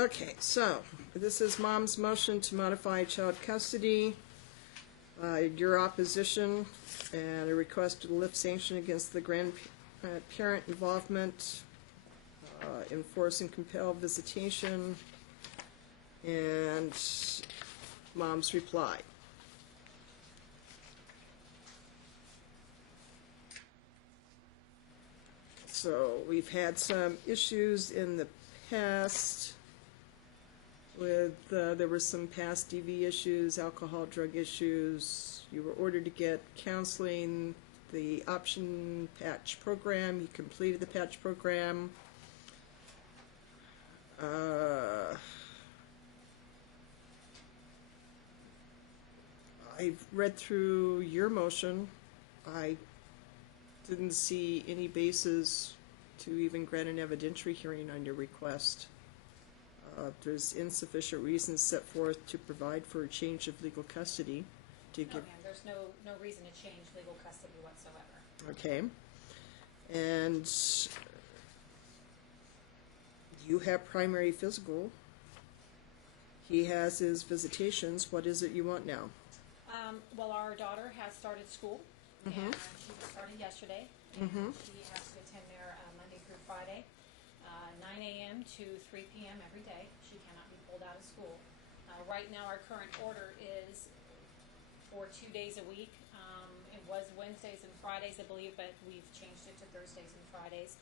Okay, so this is mom's motion to modify child custody, your opposition, and a request to lift sanction against the grandparent involvement, enforce and compel visitation, and mom's reply. So we've had some issues in the past with, there were some past DV issues, alcohol, drug issues. You were ordered to get counseling, the option patch program. You completed the patch program. I've read through your motion. I didn't see any basis to even grant an evidentiary hearing on your request. There's insufficient reasons set forth to provide for a change of legal custody to give. No, ma'am, there's no reason to change legal custody whatsoever. Okay. And you have primary physical. He has his visitations. What is it you want now? Well, our daughter has started school, and she started yesterday. And she has to attend there Monday through Friday, 9 a.m. to 3 p.m. every day. She cannot be pulled out of school. Right now, our current order is for 2 days a week. It was Wednesdays and Fridays, I believe, but we've changed it to Thursdays and Fridays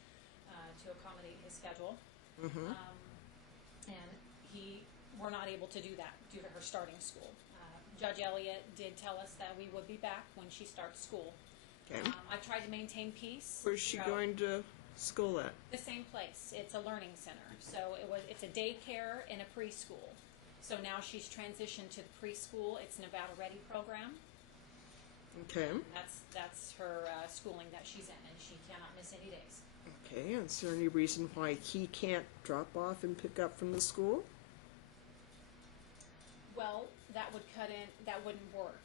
to accommodate his schedule. And we're not able to do that due to her starting school. Judge Elliott did tell us that we would be back when she starts school. Okay. I tried to maintain peace. Where's she going to school at? The same place. It's a learning center. So it's a daycare and a preschool. So now she's transitioned to the preschool. It's Nevada Ready program. Okay. That's her schooling that she's in, and she cannot miss any days. Okay. Is there any reason why he can't drop off and pick up from the school? Well, that wouldn't work,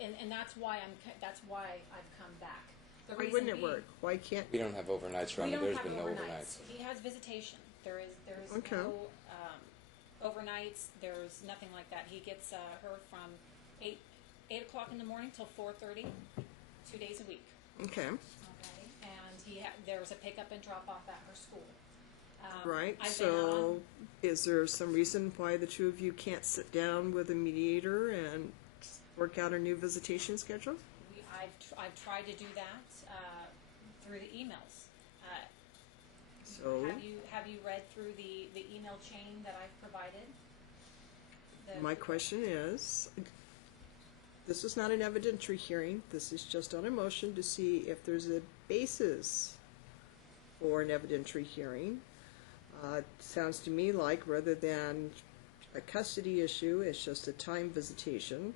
and that's why I've come back. Why wouldn't it work? Why can't we don't have overnights, Ron? There's been no overnights. He has visitation. There is okay. no overnights. There's nothing like that. He gets her from 8 o'clock in the morning till 4:30, 2 days a week. Okay. Okay, and there's a pickup and drop off at her school. Right. So, is there some reason why the two of you can't sit down with a mediator and work out a new visitation schedule? I've tried to do that through the emails. So, have you read through the email chain that I've provided? My question is, this is not an evidentiary hearing. This is just on a motion to see if there's a basis for an evidentiary hearing. Sounds to me like rather than a custody issue, it's just a time visitation.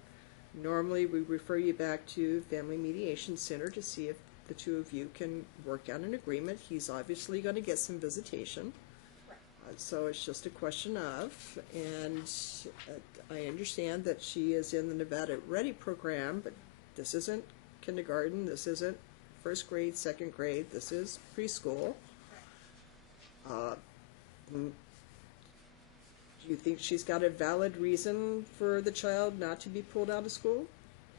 Normally we refer you back to Family Mediation Center to see if the two of you can work out an agreement. He's obviously going to get some visitation. So it's just a question of, and I understand that she is in the Nevada Ready program, but this isn't kindergarten, this isn't first grade, second grade, this is preschool. Do you think she's got a valid reason for the child not to be pulled out of school?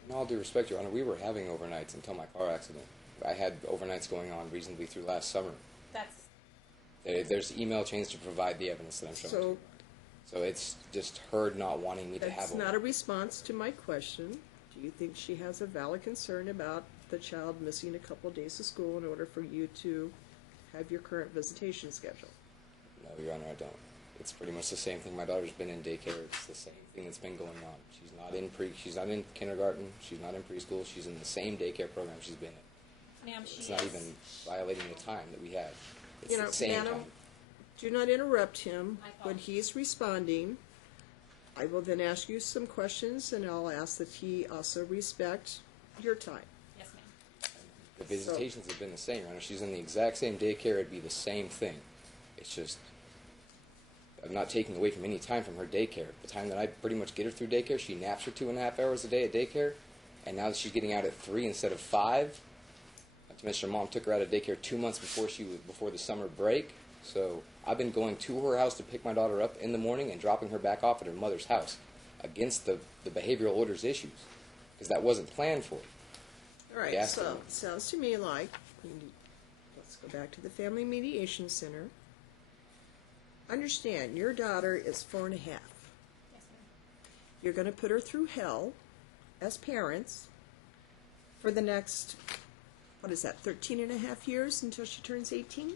In all due respect, Your Honor, we were having overnights until my car accident. I had overnights going on reasonably through last summer. There's email chains to provide the evidence that I'm showing. So it's just her not wanting me to have. That's not a response to my question. Do you think she has a valid concern about the child missing a couple of days of school in order for you to have your current visitation schedule? No, Your Honor, I don't. It's pretty much the same thing. My daughter's been in daycare. It's the same thing that's been going on. She's not in kindergarten. She's not in preschool. She's in the same daycare program she's been in. Ma'am, it's not even violating the time that we had. It's the same madam, time. Do not interrupt him when he's responding. I will then ask you some questions, and I'll ask that he also respect your time. Yes, ma'am. The visitations have been the same, Your Honor. She's in the exact same daycare. It'd be the same thing. It's just I'm not taking away from any time from her daycare. The time that I pretty much get her through daycare, she naps for 2.5 hours a day at daycare, and now that she's getting out at 3 instead of 5, I Not to mention her mom took her out of daycare 2 months before the summer break. So I've been going to her house to pick my daughter up in the morning and dropping her back off at her mother's house against the behavioral orders issues, because that wasn't planned for. All right, Yes. so it sounds to me like, let's go back to the Family Mediation Center. Understand, your daughter is 4 and a half. Yes, ma'am. You're going to put her through hell as parents for the next, 13 and a half years until she turns 18?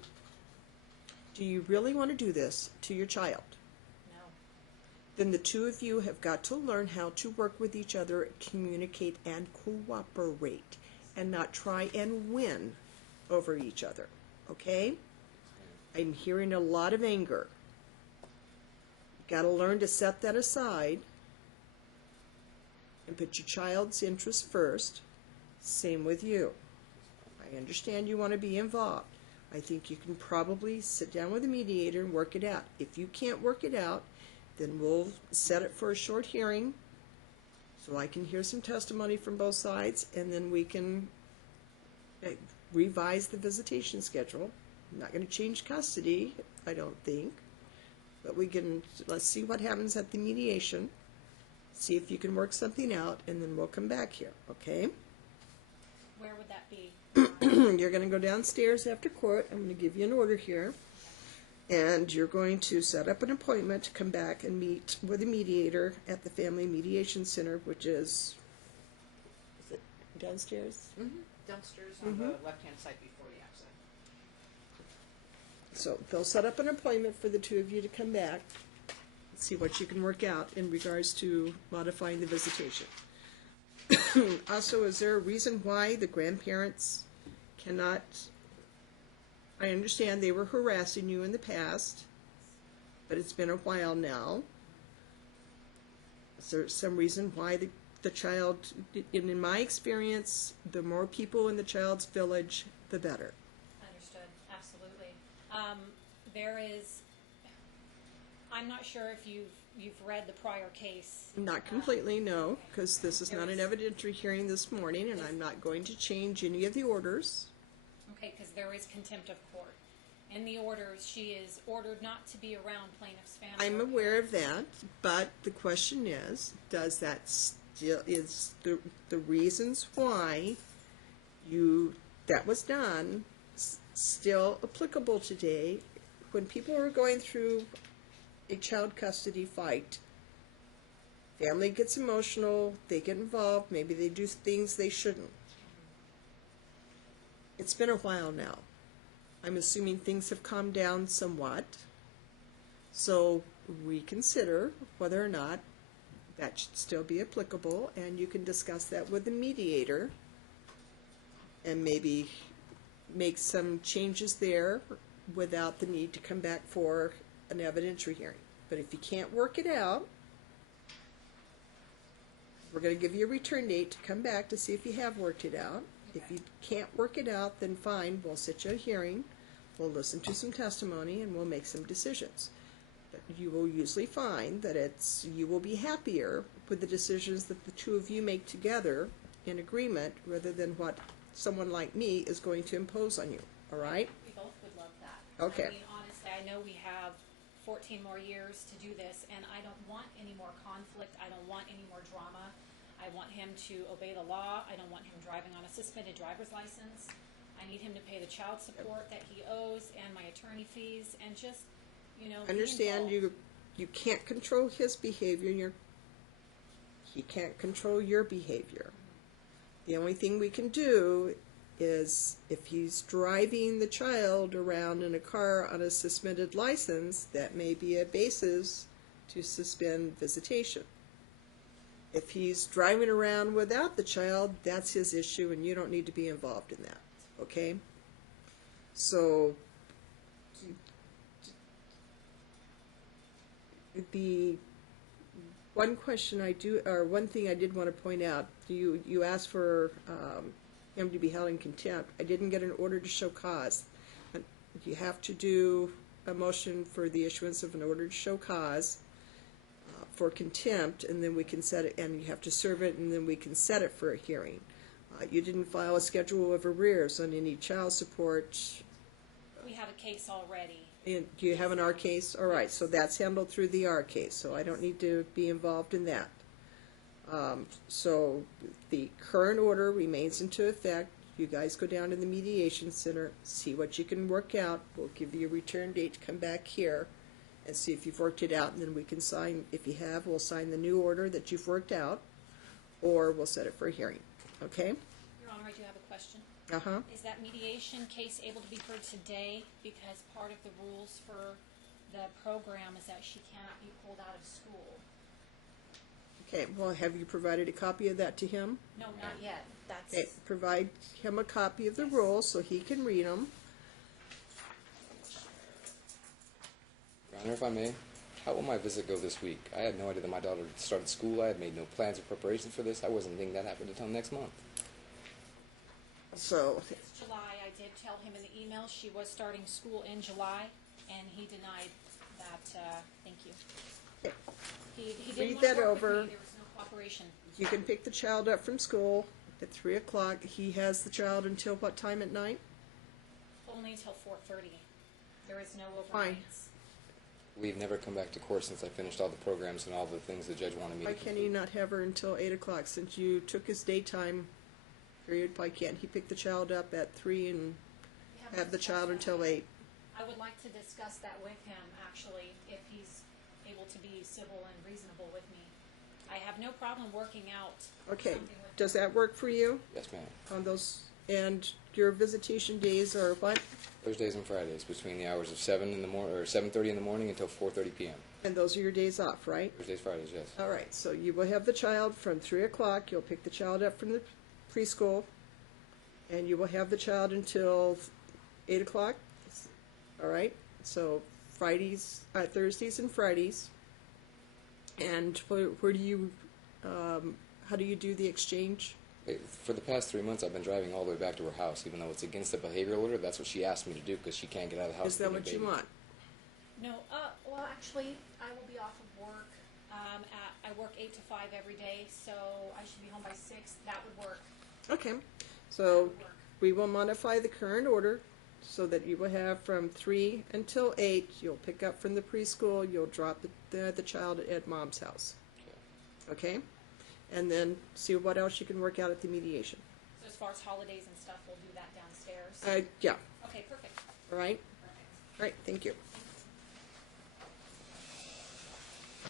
Do you really want to do this to your child? No. Then the two of you have got to learn how to work with each other, communicate, and cooperate, and not try and win over each other, okay? I'm hearing a lot of anger. You've got to learn to set that aside and put your child's interests first. Same with you. I understand you want to be involved. I think you can probably sit down with a mediator and work it out. If you can't work it out, then we'll set it for a short hearing so I can hear some testimony from both sides, and then we can revise the visitation schedule. I'm not going to change custody, I don't think, but let's see what happens at the mediation, see if you can work something out, and then we'll come back here, okay? Where would that be? You're going to go downstairs after court. I'm going to give you an order here. And you're going to set up an appointment to come back and meet with a mediator at the Family Mediation Center, which is it downstairs? Mm-hmm. Downstairs on the left-hand side before the exit. So they'll set up an appointment for the two of you to come back, see what you can work out in regards to modifying the visitation. Also, is there a reason why the grandparents cannot, I understand they were harassing you in the past, but it's been a while now. Is there some reason why the child, in my experience, the more people in the child's village, the better? Understood, absolutely. I'm not sure if you've read the prior case. Not completely, no, because this is not an evidentiary hearing this morning, and I'm not going to change any of the orders. Okay, because there is contempt of court. In the orders, she is ordered not to be around plaintiff's family. I'm aware of that, but the question is, does that still, is the reasons why that was done still applicable today when people are going through a child custody fight? Family gets emotional, they get involved, maybe they do things they shouldn't. It's been a while now. I'm assuming things have calmed down somewhat. So reconsider whether or not that should still be applicable, and you can discuss that with the mediator and maybe make some changes there without the need to come back for an evidentiary hearing. But if you can't work it out, we're going to give you a return date to come back to see if you have worked it out. If you can't work it out, then fine, we'll set you a hearing, we'll listen to some testimony, and we'll make some decisions. But you will usually find that you will be happier with the decisions that the two of you make together in agreement, rather than what someone like me is going to impose on you. All right? We both would love that. Okay. I mean, honestly, I know we have 14 more years to do this, and I don't want any more conflict. I don't want any more drama. I want him to obey the law. I don't want him driving on a suspended driver's license. I need him to pay the child support that he owes and my attorney fees, and just, be Understand involved. you can't control his behavior. He can't control your behavior. The only thing we can do is, if he's driving the child around in a car on a suspended license, that may be a basis to suspend visitation. If he's driving around without the child, that's his issue, and you don't need to be involved in that. Okay? So, the one question one thing I did want to point out, you asked for him to be held in contempt. I didn't get an order to show cause. You have to do a motion for the issuance of an order to show cause for contempt, and then we can set it, and you have to serve it, and then we can set it for a hearing. You didn't file a schedule of arrears on any child support. We have a case already. And do you have an R case? All right, so that's handled through the R case, so I don't need to be involved in that. So the current order remains into effect. You guys go down to the mediation center, see what you can work out. We'll give you a return date to come back here and see if you've worked it out, and then we can sign, if you have, we'll sign the new order that you've worked out, or we'll set it for a hearing, okay? Your Honor, I do have a question. Uh-huh. Is that mediation case able to be heard today? Because part of the rules for the program is that she cannot be pulled out of school. Okay, well, have you provided a copy of that to him? No, not yet. That's, Okay, provide him a copy of the rules so he can read them. Your Honor, if I may, how will my visit go this week? I had no idea that my daughter started school. I had made no plans or preparations for this. I wasn't thinking that happened until next month. So, it's July. I did tell him in the email she was starting school in July, and he denied that. Thank you. okay. He Read didn't want that to work with over. me. There was no cooperation. You can pick the child up from school at 3 o'clock. He has the child until what time at night? Only until 4:30. There is no Fine. overnights. We've never come back to court since I finished all the programs and all the things the judge wanted me to Why complete. can he not have her until 8 o'clock? Since you took his daytime period, why can't he pick the child up at 3 and We haven't have the discussed child that. until 8? I would like to discuss that with him, actually, if he's able to be civil and reasonable with me. I have no problem working out Okay, something with does that work for you Yes, ma'am. on those? And your visitation days are what? Thursdays and Fridays between the hours of 7 in the morning or 7:30 in the morning until 4:30 p.m. And those are your days off, right? Thursdays, Fridays, yes. All right, so you will have the child from 3 o'clock. You'll pick the child up from the preschool, and you will have the child until 8 o'clock. All right, so Thursdays and Fridays. And where do you, how do you do the exchange? For the past 3 months, I've been driving all the way back to her house, even though it's against the behavioral order. That's what she asked me to do because she can't get out of the house. Is that with a what you baby. want? No, well, actually, I will be off of work. I work 8 to 5 every day, so I should be home by 6. That would work. Okay, That so would work. we will modify the current order so that you will have from 3 until 8. You'll pick up from the preschool. You'll drop the child at mom's house. Okay? And then see what else you can work out at the mediation. So as far as holidays and stuff, we'll do that downstairs. Yeah, Okay, perfect. all right? Perfect. All right, thank you. Thank